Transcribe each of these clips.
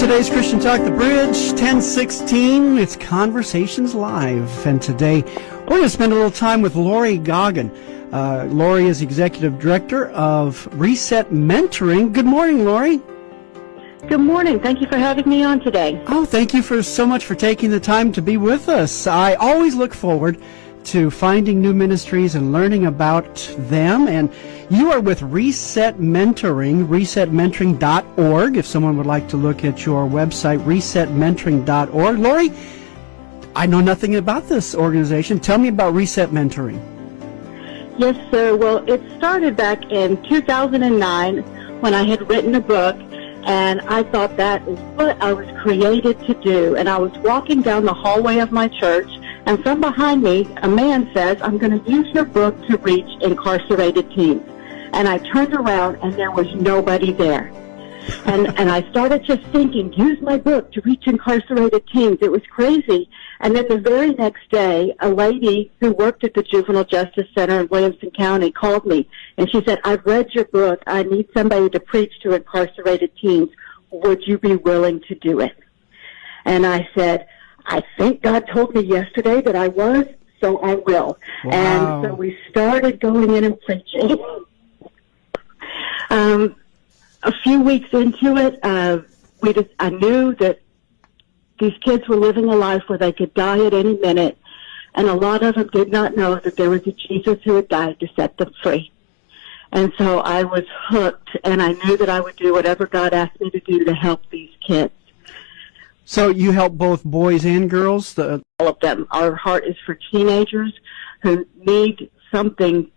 Today's Christian Talk, The Bridge, 1016. It's Conversations Live. And today, we're going to spend a little time with Lori Goggin. Lori is Executive Director of Reset Mentoring. Good morning, Lori. Good morning. Thank you for having me on today. Oh, thank you so much for taking the time to be with us. I always look forward to finding new ministries and learning about them. And you are with Reset Mentoring, resetmentoring.org, if someone would like to look at your website, resetmentoring.org. Lori, I know nothing about this organization. Tell me about Reset Mentoring. Yes, sir. Well, it started back in 2009 when I had written a book, and I thought that is what I was created to do. And I was walking down the hallway of my church, and from behind me, a man says, "I'm going to use your book to reach incarcerated teens." And I turned around, and there was nobody there. And I started just thinking, use my book to reach incarcerated teens. It was crazy. And then the very next day, a lady who worked at the Juvenile Justice Center in Williamson County called me, and she said, "I've read your book. I need somebody to preach to incarcerated teens. Would you be willing to do it?" And I said, "I think God told me yesterday that I was, so I will." Wow. And so we started going in and preaching. A few weeks into it, I knew that these kids were living a life where they could die at any minute, and a lot of them did not know that there was a Jesus who had died to set them free. And so I was hooked, and I knew that I would do whatever God asked me to do to help these kids. So you help both boys and girls? All of them. Our heart is for teenagers who need something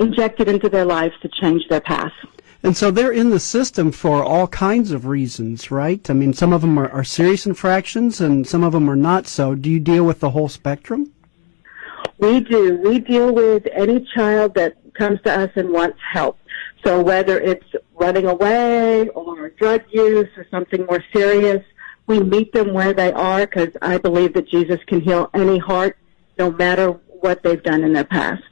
injected into their lives to change their past. And so they're in the system for all kinds of reasons, right? I mean, some of them are serious infractions and some of them are not so. Do you deal with the whole spectrum? We do. We deal with any child that comes to us and wants help. So whether it's running away or drug use or something more serious, we meet them where they are, because I believe that Jesus can heal any heart, no matter what they've done in their past.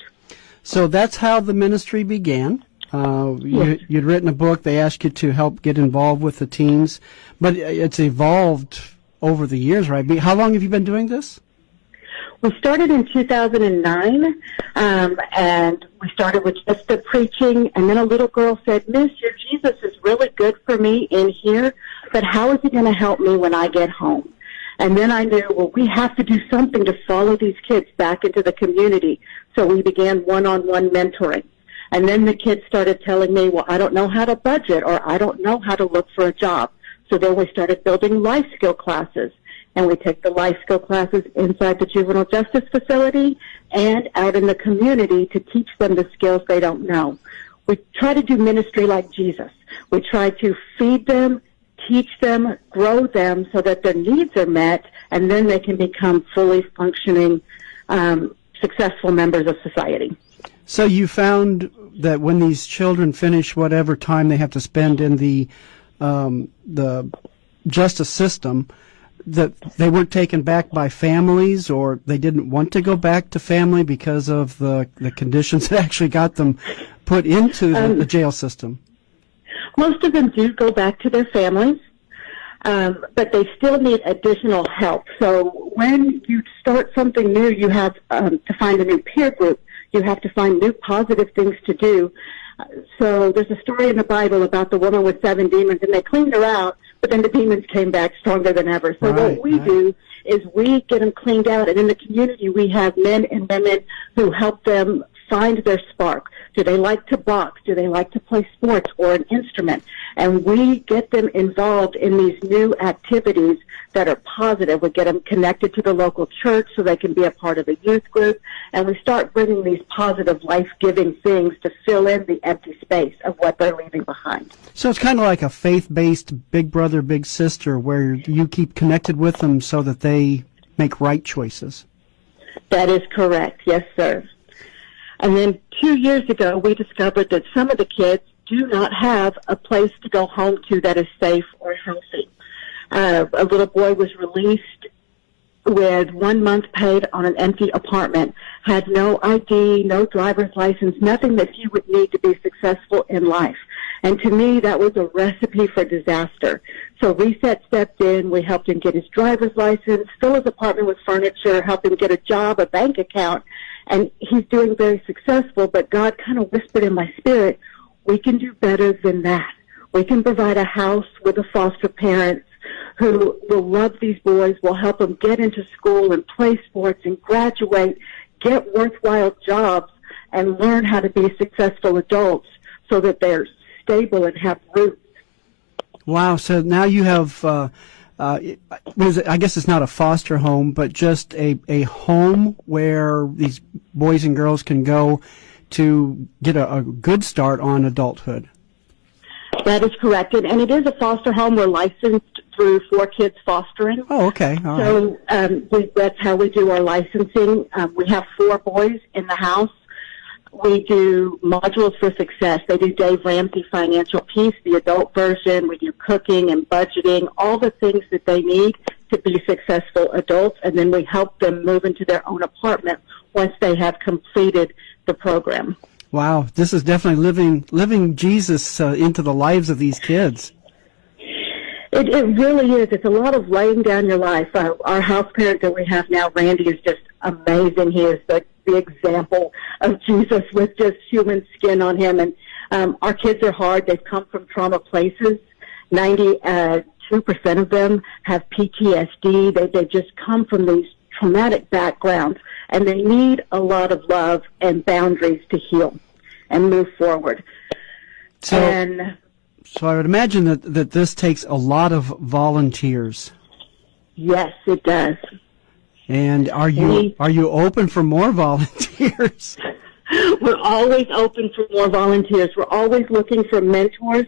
So that's how the ministry began. You'd written a book. They asked you to help get involved with the teens, but it's evolved over the years, right? How long have you been doing this? We started in 2009, and we started with just the preaching, and then a little girl said, "Miss, your Jesus is really good for me in here, but how is he going to help me when I get home?" And then I knew, well, we have to do something to follow these kids back into the community. So we began one-on-one mentoring. And then the kids started telling me, well, I don't know how to budget, or I don't know how to look for a job. So then we started building life skill classes. And we take the life skill classes inside the juvenile justice facility and out in the community to teach them the skills they don't know. We try to do ministry like Jesus. We try to feed them, teach them, grow them so that their needs are met, and then they can become fully functioning, successful members of society. So you found that when these children finish whatever time they have to spend in the justice system, that they weren't taken back by families, or they didn't want to go back to family because of the conditions that actually got them put into the jail system? Most of them do go back to their families, but they still need additional help. So when you start something new, you have to find a new peer group. You have to find new positive things to do. So there's a story in the Bible about the woman with 7 demons, and they cleaned her out, but then the demons came back stronger than ever. So what we do is we get them cleaned out, and in the community we have men and women who help them find their spark. Do they like to box? Do they like to play sports or an instrument? And we get them involved in these new activities that are positive. We get them connected to the local church so they can be a part of a youth group. And we start bringing these positive, life-giving things to fill in the empty space of what they're leaving behind. So it's kind of like a faith-based big brother, big sister, where you keep connected with them so that they make right choices. That is correct. Yes, sir. And then 2 years ago, we discovered that some of the kids do not have a place to go home to that is safe or healthy. A little boy was released with 1 month paid on an empty apartment, had no ID, no driver's license, nothing that he would need to be successful in life. And to me, that was a recipe for disaster. So Reset stepped in. We helped him get his driver's license, fill his apartment with furniture, help him get a job, a bank account. And he's doing very successful, but God kind of whispered in my spirit, we can do better than that. We can provide a house with the foster parents who will love these boys, will help them get into school and play sports and graduate, get worthwhile jobs, and learn how to be successful adults so that they're stable and have roots. Wow, so now you have, I guess it's not a foster home, but just a home where these boys and girls can go to get a good start on adulthood. That is correct. And it is a foster home. We're licensed through 4Kids Fostering. Oh, okay. All so that's how we do our licensing. We have 4 boys in the house. We do modules for success. They do Dave Ramsey Financial Peace, the adult version. We do cooking and budgeting, all the things that they need to be successful adults. And then we help them move into their own apartment once they have completed the program. Wow, this is definitely living Jesus into the lives of these kids. It really is. It's a lot of laying down your life. Our house parent that we have now, Randy, is just amazing. He is the example of Jesus with just human skin on him. And our kids are hard. They've come from trauma places. 92% of them have PTSD. They just come from these traumatic backgrounds, and they need a lot of love and boundaries to heal and move forward. So I would imagine that this takes a lot of volunteers. Yes, it does. And are you open for more volunteers? We're always open for more volunteers. We're always looking for mentors,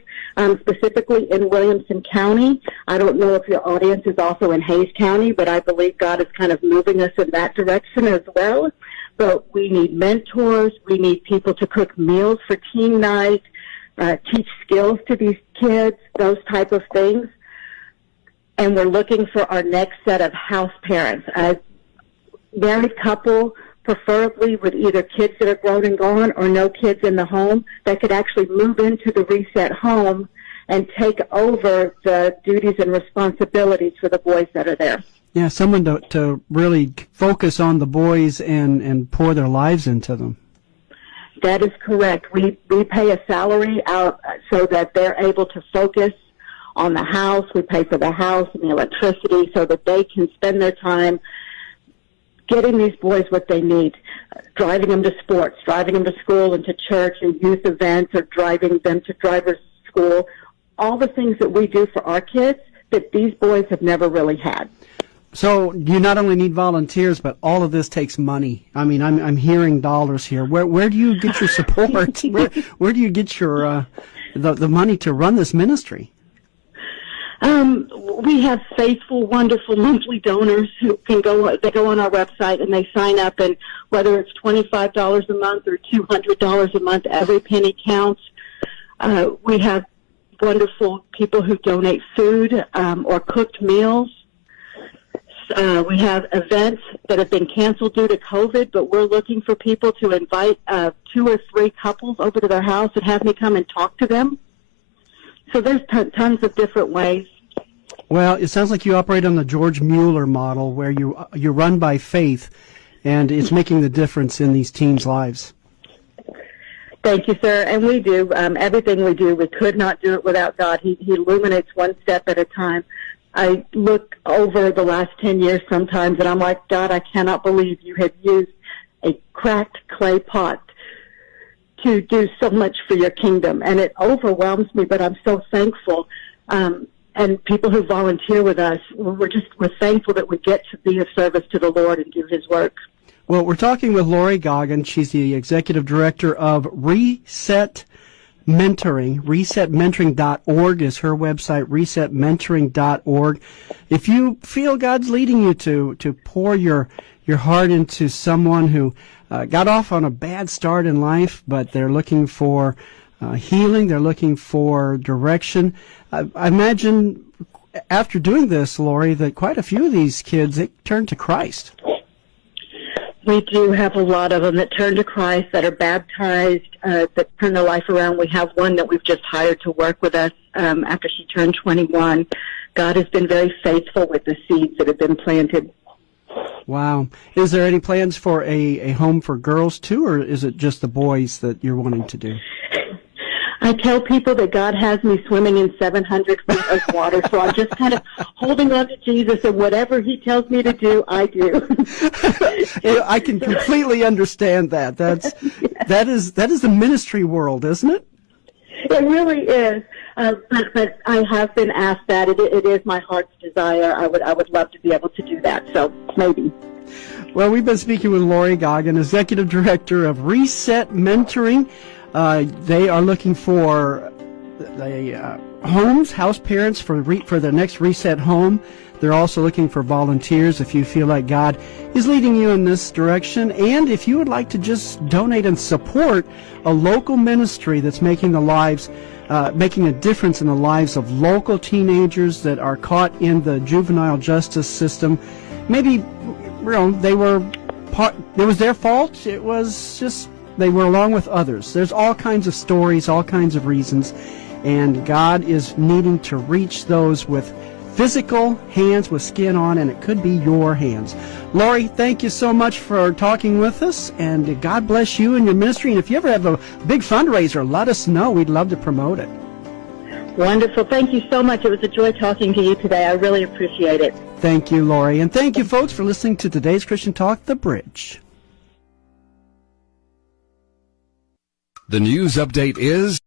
specifically in Williamson County. I don't know if your audience is also in Hays County, but I believe God is kind of moving us in that direction as well. But we need mentors. We need people to cook meals for teen night, teach skills to these kids, those type of things. And we're looking for our next set of house parents, a married couple, preferably with either kids that are grown and gone or no kids in the home, that could actually move into the Reset home and take over the duties and responsibilities for the boys that are there. Yeah, someone to really focus on the boys and pour their lives into them. That is correct. We pay a salary out so that they're able to focus on the house. We pay for the house and the electricity so that they can spend their time getting these boys what they need, driving them to sports, driving them to school and to church and youth events, or driving them to driver's school, all the things that we do for our kids that these boys have never really had. So you not only need volunteers, but all of this takes money. I mean, I'm hearing dollars here. Where do you get your support? where do you get your the money to run this ministry? We have faithful, wonderful monthly donors who can go. They go on our website and they sign up, and whether it's $25 a month or $200 a month, every penny counts. We have wonderful people who donate food or cooked meals. We have events that have been canceled due to COVID, but we're looking for people to invite 2 or 3 couples over to their house and have me come and talk to them. So there's tons of different ways. Well, it sounds like you operate on the George Mueller model, where you run by faith, and it's making the difference in these teens' lives. Thank you, sir. And we do. Everything we do, we could not do it without God. He illuminates one step at a time. I look over the last 10 years sometimes, and I'm like, God, I cannot believe you have used a cracked clay pot to do so much for your kingdom. And it overwhelms me, but I'm so thankful. And people who volunteer with us, we're thankful that we get to be of service to the Lord and do His work. Well, we're talking with Lori Goggins. She's the executive director of Reset Mentoring. ResetMentoring.org is her website, resetmentoring.org. If you feel God's leading you to pour your heart into someone who got off on a bad start in life, but they're looking for healing, they're looking for direction, I imagine after doing this, Lori, that quite a few of these kids, they turn to Christ. We do have a lot of them that turn to Christ, that are baptized, that turn their life around. We have one that we've just hired to work with us after she turned 21. God has been very faithful with the seeds that have been planted. Wow. Is there any plans for a home for girls, too, or is it just the boys that you're wanting to do? I tell people that God has me swimming in 700 feet of water, so I'm just kind of holding on to Jesus, and whatever he tells me to do, I do. I can completely understand that. That is the ministry world, isn't it? It really is. But I have been asked that. It is my heart's desire. I would love to be able to do that, so maybe. Well, we've been speaking with Lori Goggin, Executive Director of Reset Mentoring. They are looking for house parents for their next Reset home. They're also looking for volunteers if you feel like God is leading you in this direction. And if you would like to just donate and support a local ministry that's making a difference in the lives of local teenagers that are caught in the juvenile justice system, maybe it was their fault. It was just they were along with others. There's all kinds of stories, all kinds of reasons, and God is needing to reach those with physical hands with skin on, and it could be your hands. Lori, thank you so much for talking with us, and God bless you and your ministry. And if you ever have a big fundraiser, let us know. We'd love to promote it. Wonderful. Thank you so much. It was a joy talking to you today. I really appreciate it. Thank you, Lori. And thank you, folks, for listening to today's Christian Talk, The Bridge. The news update is...